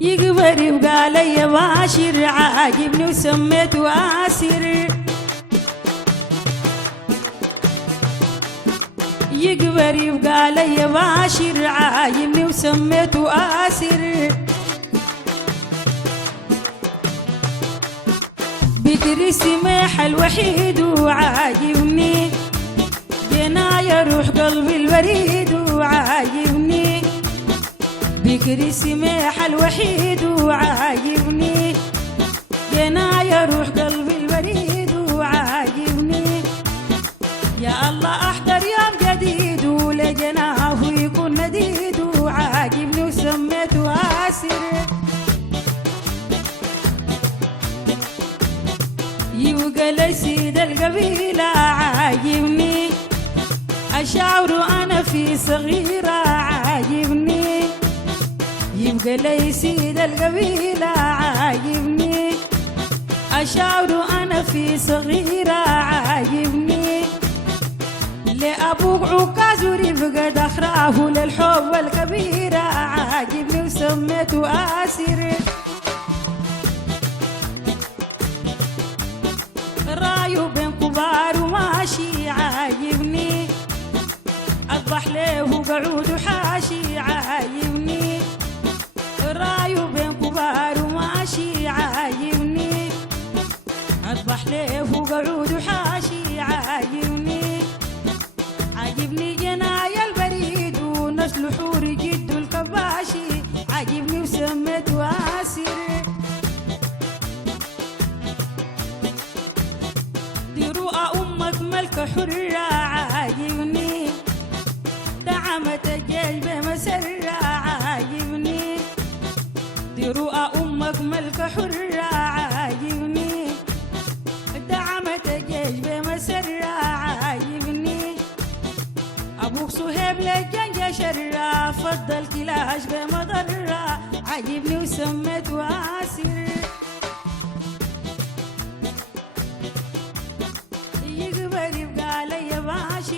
يكبر يبقى لي باشر عاجبني وسميته آسر يكبر يبقى لي باشر عاجبني وسميته آسر بكر سماح الوحيد وعاجبني جناية روح قلبي الوريد وعاجبني بكر سماح الوحيد وعاجبني جناية روح قلبي الوريد وعاجبني يا الله احضر يوم جديد ولجناه يكون نديد وعاجبني وسميته آسر يبقى لي سيد القبيلة عاجبني أشعر أنا في صغيرة عاجبني يبقى لي سيد القبيلة عاجبني أشعر أنا في صغيرة عاجبني لأبوك عكاز ورفقة دخراه للحب الكبيرة عاجبني وسميته آسر رايو بين كبار وماشي عاجبني أذبح له وقعود وحاشي عاجبني رايو بين كبار وماشي عاجبني أذبح له وقعود وحاشي عاجبني عاجبني جنايا البريد ونسل حور جد الكباشي عاجبني وسميته آسر ملك حرة عاجبني دعمت الجيش بمسرة عاجبني دي رؤى أمك ملك حرة عاجبني دعمت الجيش بمسرة عاجبني أبوك صهيب للجنجة شرة فضل كلاش بمضرة عاجبني وسميته آسر يكبر يبقى لي باشر